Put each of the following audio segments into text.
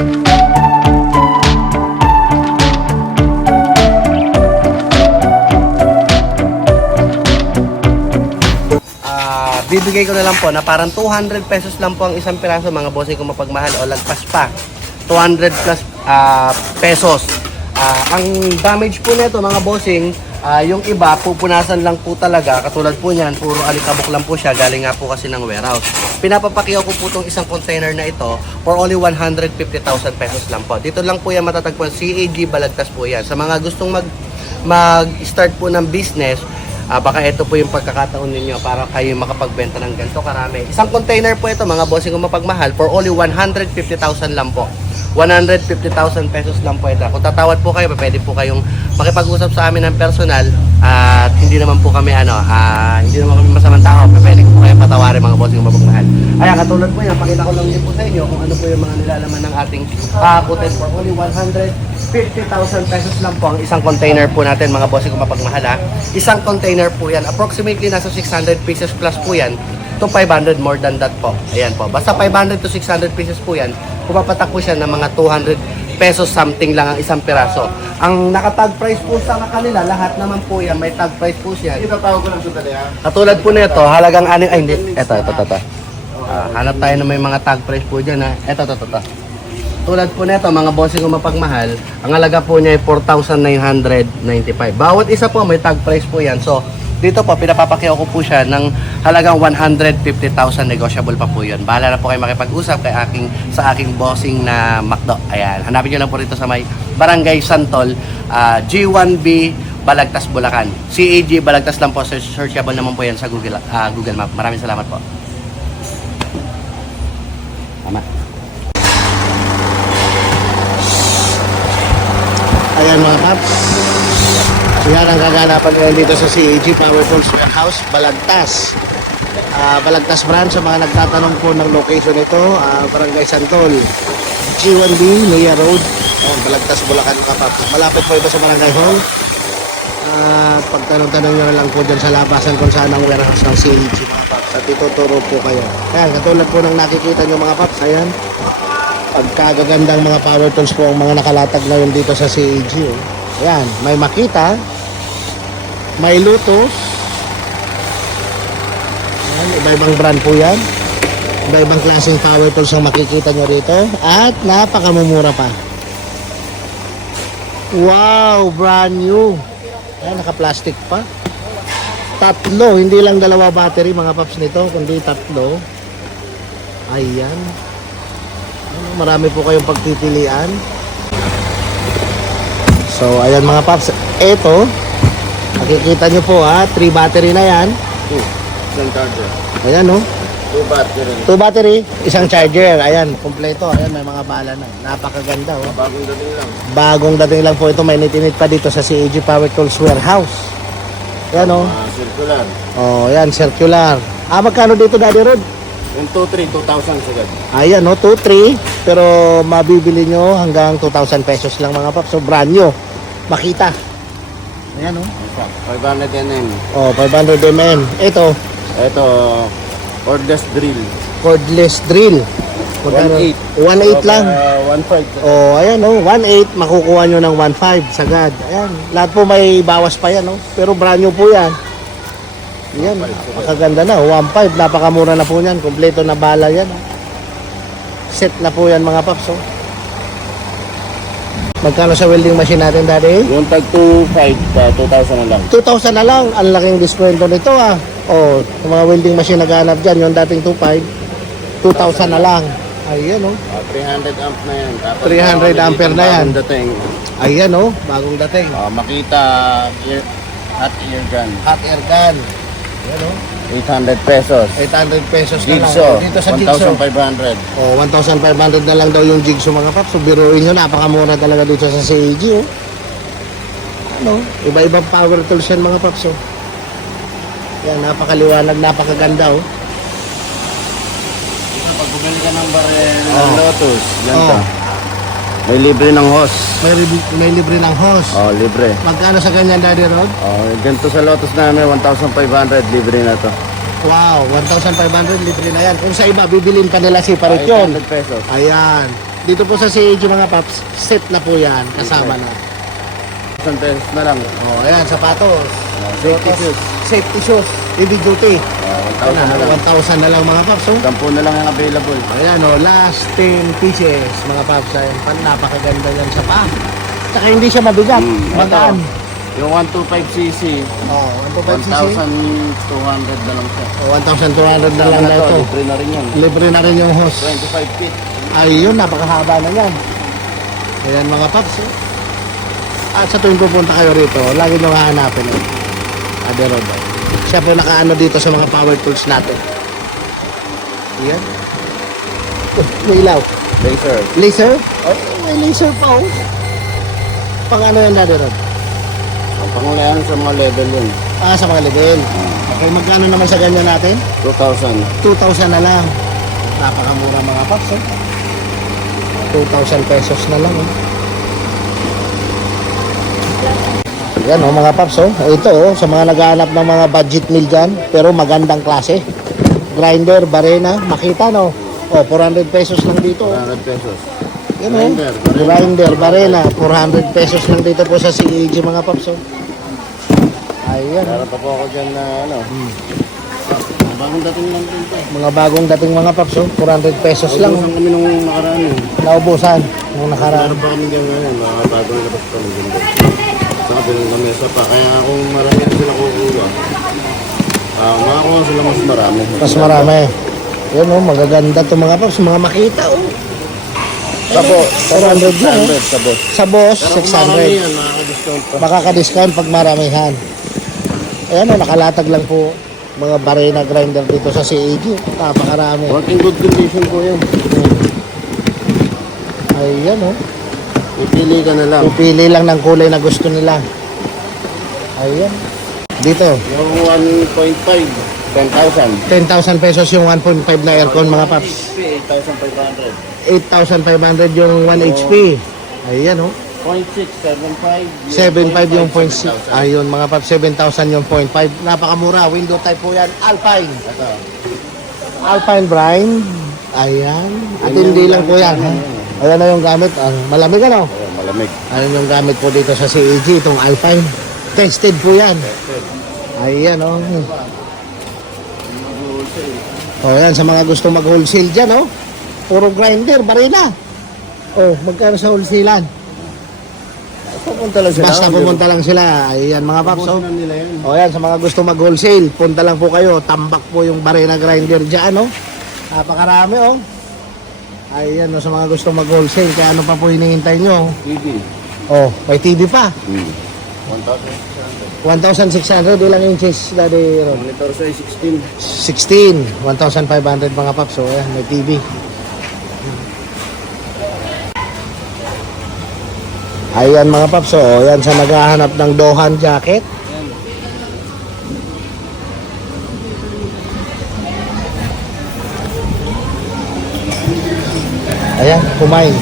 Ah, bibigay ko na lang po na parang 200 pesos lang po ang isang piraso mga bossing kung mapagmahal o lagpas pa. 200 plus ah, pesos. Ah, ang damage po nito mga bossing, ah, yung iba pupunasan lang po talaga katulad po niyan, puro alikabok lang po siya galing nga po kasi ng warehouse. Pinapapakiyaw ko po itong isang container na ito for only 150,000 pesos lang po. Dito lang po yan matatagpuan, CAG Balagtas po yan. Sa mga gustong mag mag-start po ng business, Ah, baka ito po yung pagkakataon ninyo para kayo makapagbenta ng ganito karami. Isang container po ito mga bossing kung mapagmahal for only 150,000 lang po. 150,000 pesos lang po ito. Kung tatawad po kayo, pwede po kayong makipag-usap sa amin ng personal at hindi naman po kami ano, ah, hindi naman kami masamang tao. Pwede po kayo patawarin mga bossing kung mapagmahal. Ayan, katulad po yan, pakita ko lang din po sa inyo kung ano po yung mga nilalaman ng ating pakutin for only 150,000 pesos lang po ang isang container po natin mga bossing kung mapagmahal ha. Isang container po yan. Approximately nasa 600 pieces plus po yan to 500 more than that po. Ayan po. Basta 500 to 600 pieces po yan. Pumapatak po siya ng mga 200 pesos something lang ang isang piraso. Ang nakatag price po sa kanila, lahat naman po yan, may tag price po siya. Itatawag ko lang sa dali ha. Katulad po nito, halagang aning, ay hindi, eto, eto, eto. Ah, hanap tayo na may mga tag price po dyan ha. Eto, eto, eto, eto. Tulad po nito, mga bossing mapagmahal, ang halaga po niya ay 4,995. Bawat isa po may tag price po yan. So, dito po, pinapapakyaw ko po siya ng halagang 150,000 negotiable pa po yun. Bahala na po kayo makipag-usap kay aking, sa aking bossing na McDo. Ayan, hanapin nyo lang po rito sa may Barangay Santol, ah, G1B, Balagtas, Bulacan. CAG, Balagtas lang po. Search- Searchable naman po yan sa Google, ah, Google Map. Maraming salamat po. Tama. Ayan mga paps. Yan ang kaganapan ngayon dito sa CAG Power Warehouse, Balagtas. Ah, Balagtas branch sa mga nagtatanong po ng location nito, ah, Barangay Santol. G1B, Nuya Road, oh, Balagtas, Bulacan mga paps. Malapit po ito sa Barangay Hall. Ah, pagtanong-tanong nyo na lang po dyan sa labasan kung saan ang warehouse ng CAG mga paps. At ituturo po kayo. Ayan, katulad po ng nakikita nyo mga paps. Ayan, pagkagagandang mga power tools po ang mga nakalatag ngayon dito sa CAG. Oh. Ayan, may makita, may lutos, iba-ibang brand po yan. Iba-ibang klaseng power tools ang makikita nyo rito. At napakamumura pa. Wow, brand new. Ayan, naka-plastic pa. Tatlo, hindi lang dalawa battery mga paps nito, kundi tatlo. Ayan. Marami po kayong pagpipilian. So, ayan mga paps. Ito, makikita nyo po ha, 3 battery na yan. Isang charger. Ayan no. Two battery. 2 battery, isang charger. Ayan, kompleto. Ayan, may mga bala na. Napakaganda oh. Bagong dating lang. Bagong dating lang po ito. May nitinit pa dito sa CAG Power Tools Warehouse. Ayan oh. Ah, circular. Oh, ayan, circular. Ah, magkano dito, Daddy Rod? Yung 2-3, 2,000 sagad. Ayan, no, 2-3. Pero mabibili nyo hanggang 2,000 pesos lang mga paps. So, brand new. Makita. Ayan, no. 500 nm. Oh, 500 mm. Ito, Ito, cordless drill. cordless drill. 1.8. 1.8 lang. Uh, 1.5. Oh, ayan, no. 1.8. Makukuha nyo ng 1.5 sagad. Ayan. Lahat po may bawas pa yan, no. Pero brand new po yan. Yan, makaganda na. 1.5. Napakamura na po yan. Kompleto na bala yan. oh. Set na po yan mga paps, oh. Magkano sa welding machine natin, daddy? Yung tag 2.5, uh, 2,000 na lang. 2,000 na lang. Ang laking diskwento nito ah. Oh, yung mga welding machine naghanap dyan, yung dating 2,500, 2,000 na lang. Ayan oh. Ah, 300 amp na yan. Tapos, 300 ah, ampere na yan. bagong dating. Ayan oh, bagong dating. Ah, makita, ear, hot ear gun. Hot air gun. Ayan oh. 800 pesos. 800 pesos na lang. Jigsaw, Dito sa Jigsaw. 1,500. Oh, 1,500 na lang daw yung Jigsaw mga paps. So, biruin nyo, napakamura talaga dito sa CAG oh. Ano? Iba-ibang power tools yan mga paps oh. Yan, napakaliwanag, napakaganda oh. Pag bumili ka ng barel ng Oh. Lotus, ganito. Oh. May libre ng hose. May, ri- may libre ng hose. Oh, libre. Magkano sa ganyan, Daddy Rod? Oh, ganito sa Lotus namin, 1,500, libre na to. Wow, 1,500 litre na yan. Kung sa iba, bibilin pa nila separate yun. 800 pesos. Ayan. Dito po sa CAG mga paps, set na po yan, kasama na. Isang pesos na lang. Oh, ayan, sapatos. Safety shoes. Safety shoes. Heavy duty. Uh, 1,000 na Ayan, lang. 1,000 na lang mga paps. Oh. Sampu na lang ang available. Ayan oh, last 10 pieces mga paps. Ayan, pan, napakaganda yan sa pa. Tsaka hindi siya mabigat. Mm, Magaan. Yung 125cc, Oh, ano po ba 1,200 na lang siya. Oh, 1,200 na lang na to, ito. libre na rin yan. Libre na rin yung hose. 25 feet. Ayun, napakahaba na yan. Ayan mga paps. Oh. At sa tuwing pupunta kayo rito, lagi nyo hahanapin. Road. oh. Siya po nakaano dito sa mga power tools natin. Ayan. Oh, may ilaw. Laser. Laser? Oh, may laser pa oh. Pang ano yan Abbey Road? Ang pangulayan sa mga level yun. Ah, sa mga level. Okay, magkano naman sa ganyan natin? 2,000. 2,000 na lang. Napakamura mga paps, oh. 2,000 pesos na lang, oh. Yan, oh, mga paps, oh. Ito, oh, sa mga naghahanap ng mga budget meal dyan, pero magandang klase. Grinder, barena, makita, no? Oh, 400 pesos lang dito, oh. 100 pesos. Yan, oh. Grinder, barena. Grinder, barena, 400 pesos lang dito po sa CAG, mga paps, oh. Ayan, oh. Meron pa po ako dyan na ano. Hmm. Bagong dating lang din to. mga bagong dating mga paps, oh. 400 pesos lang, oh. Ubusan kami nung nakaraan eh. Naubusan nung nakaraan. Meron pa kami dyan ngayon. Mga bagong labas pa ng Saka pinang lamesa pa. Kaya kung marami sila kukuha, ah makakuha sila mas marami. Mas marami. Yan oh, magaganda to mga paps, mga makita oh. Tapo, 400 lang, oh. 600 sa boss. Sa boss, Pero kung marami 600. yan, makaka-discount pa. Makaka-discount pag maramihan. Ayan oh, nakalatag lang po mga barena grinder dito sa CAG. Napakarami. Working good condition po yan. Ayan oh. Ipili ka na lang. Pupili lang ng kulay na gusto nila. Ayan. Dito, Yung 1.5, 10,000. 10,000 pesos yung 1.5 na aircon mga paps. HP, 8,500. 8,500 yung 1 HP. Ayan oh. 0.6, 7.5 7.5. yung point 6. Ayun, mga pap, 7,000 yung point 5. Napakamura. Window type po yan. Alpine. Ito. Alpine brine. Ayan. At hindi lang po yan. Ha? Ayan na yung gamit. Ah, malamig ano? Oh, malamig. Ayun yung gamit po dito sa CAG. Itong Alpine. Tested po yan. Ayan oh. Oh, yan. Sa mga gusto mag-wholesale dyan, oh. Puro grinder, barina. Oh, magkano sa wholesalean? Pupunta lang sila. Basta pumunta lang sila. Ayan mga paps. oh. Pupunta nila yan. O yan, sa mga gusto mag-wholesale, punta lang po kayo. Tambak po yung barena grinder dyan, no? Napakarami, oh. Ayan, no, sa mga gusto mag-wholesale. Kaya ano pa po hinihintay nyo? TV. Oh, may TV pa. Hmm. 1,600, 1,600. ilang inches, Daddy Ron? Monitor size 16. 16, 1,500 mga paps. So, ayan, may TV. Ayan mga paps, oh, yan sa naghahanap ng Dohan jacket. Ayan, kumain.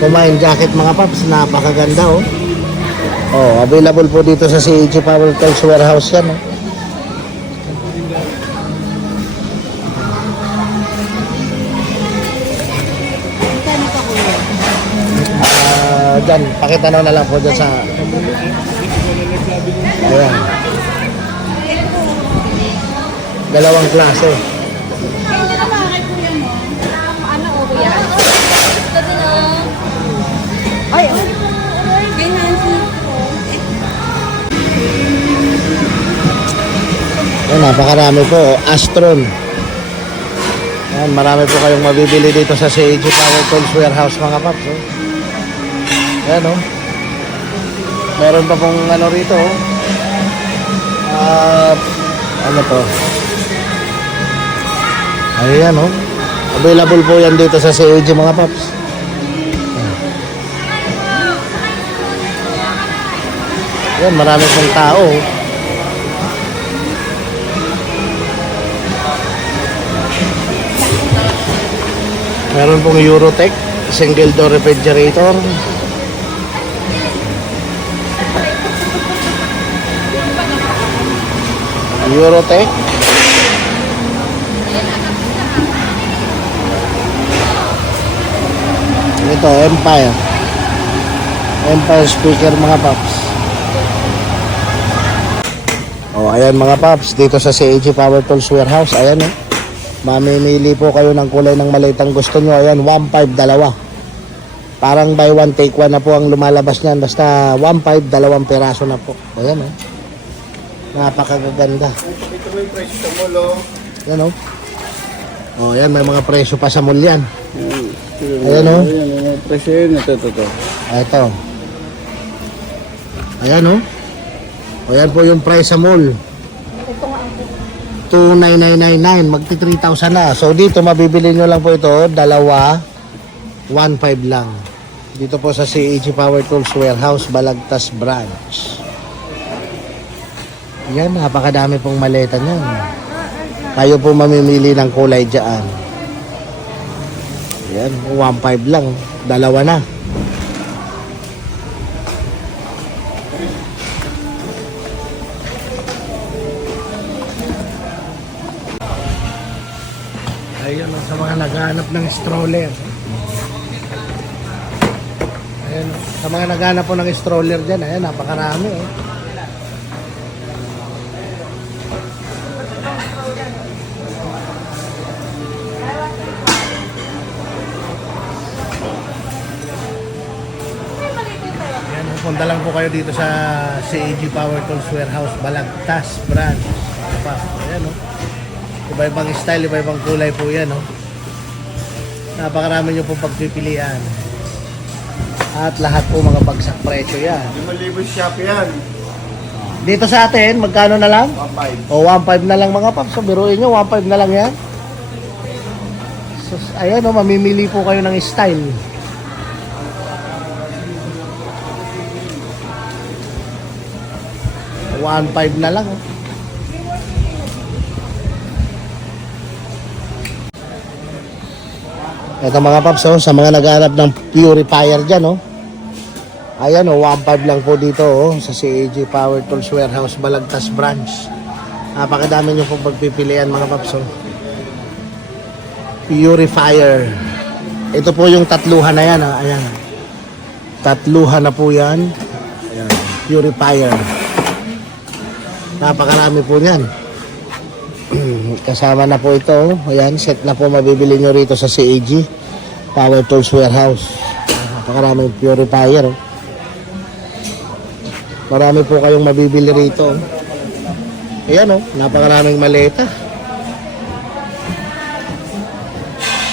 Kumain jacket mga paps, napakaganda oh. Oh, available po dito sa CAG Power Tools Warehouse yan oh. Ah, dyan, pakitanaw na lang po dyan sa... Ayan. Dalawang klase. Ay, napakarami po. Astron. Ayan, marami po kayong mabibili dito sa CAG Power Tools Warehouse mga paps. Oh. Ayan oh. Meron pa pong ano rito oh. Ah, ano to? Ayan oh. Available po yan dito sa CAG mga paps. Ayan, marami pong tao. oh. Meron pong Eurotech, single door refrigerator. Eurotech. Ito, Empire. Empire speaker mga paps. Oh, ayan mga paps, dito sa CAG Power Tools Warehouse, ayan oh. Mamimili po kayo ng kulay ng malitang gusto nyo. Ayan, 1.5 dalawa. Parang buy one take one na po ang lumalabas niyan. Basta 1.5 dalawang peraso na po. Ayan oh. Napakaganda. Ito yung presyo sa mulo. Ayan oh. Oh, ayan, may mga presyo pa sa mall yan. Ayan oh. Ayan, presyo yun. Ito, ito, ito. Ito. Ayan oh. O yan po yung price sa mall. 29999 magti 3,000 na. So dito mabibili nyo lang po ito, dalawa 1.5 lang. Dito po sa CAG Power Tools Warehouse, Balagtas Branch. Yan, napakadami pong maleta niyan. Kayo po mamimili ng kulay dyan. Yan, 1.5 lang. Dalawa na. Naghahanap ng stroller. Ayun, sa mga naghahanap po ng stroller dyan, ayun, napakarami. Oh. Ayan, punta lang po kayo dito sa CAG Power Tools Warehouse, Balagtas Branch. Ayan, oh. Iba-ibang style, iba-ibang kulay po yan, oh. Napakarami nyo po pagpipilian. At lahat po mga bagsak presyo yan. 5,000 shop yan. Dito sa atin, magkano na lang? 1,500. O, 1.5 na lang mga paps. So, biruin nyo, 1.5 na lang yan. So, ayan, oh, mamimili po kayo ng style. One five na lang. Oh. Ito mga paps, oh, sa mga naghahanap ng purifier dyan, oh. Ayan, oh, 1.5 lang po dito, oh, sa CAG Power Tools Warehouse, Balagtas Branch. Napakadami nyo pong pagpipilian, mga paps, oh. Purifier. Ito po yung tatluhan na yan, ah. Ayan. Tatluhan na po yan. Ayan. Purifier. Napakarami po yan. Kasama na po ito. oh. Ayan, set na po mabibili nyo rito sa CAG. Power Tools Warehouse. Napakaraming purifier. Oh. Marami po kayong mabibili rito. oh. Ayan oh, napakaraming maleta.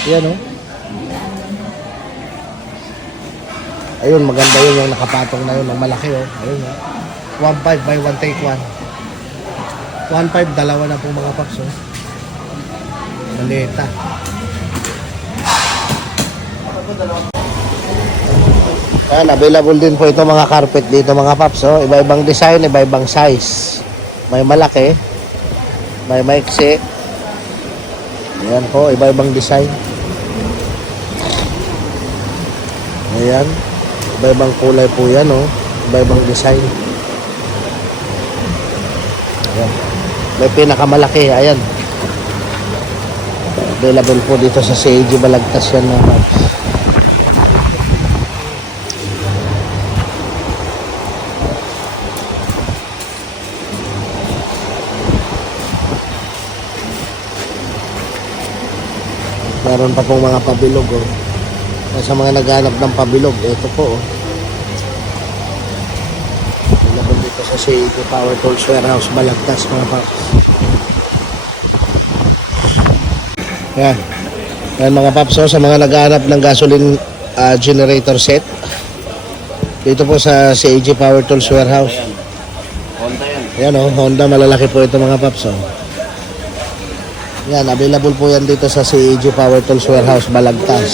Ayan oh. Ayun, maganda yun yung nakapatong na yun, ang malaki oh. Ayun oh. 1.5 by 1 take 1. 1.5, dalawa na po mga paps oh. Maleta. Ayan, available din po ito mga carpet dito mga paps. Oh. Iba-ibang design, iba-ibang size. May malaki, may maiksi. Ayan po, iba-ibang design. Ayan, iba-ibang kulay po yan. Oh. Iba-ibang design. Ayan. May pinakamalaki, ayan. Available po dito sa CAG Balagtas yan mga. Meron pa pong mga pabilog oh. Sa mga naghanap ng pabilog, ito po oh. Ilabon dito sa CAG Power Tools Warehouse, Balagtas mga paps. Yan. Yan mga paps oh, sa mga naghanap ng gasoline ah, generator set. Dito po sa CAG Power Tools Warehouse. Honda yan. Yan oh, Honda malalaki po ito mga paps oh. Yan, available po yan dito sa CAG Power Tools Warehouse, Balagtas.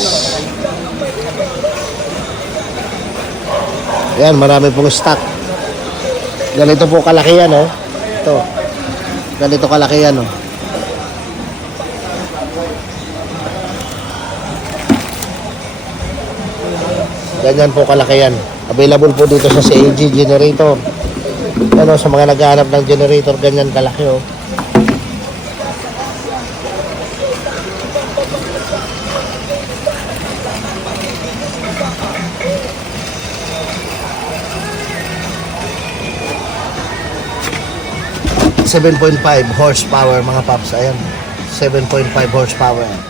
Yan, marami pong stock. Ganito po kalaki yan oh. Ito. Ganito kalaki yan oh. Ganyan po kalaki yan. Available po dito sa CAG generator. Ano, sa mga naghahanap ng generator, ganyan kalaki oh. Seven point five horsepower mga paps ayan. Seven point five horsepower.